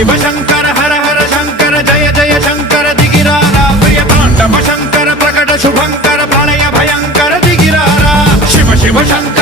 शिव शंकर हर हर शंकर जय जय शंकर दिगिरारा प्रिय तांडव शंकर प्रकट शुभंकर प्रलय भयंकर दिगिरारा शिव शिव शंकर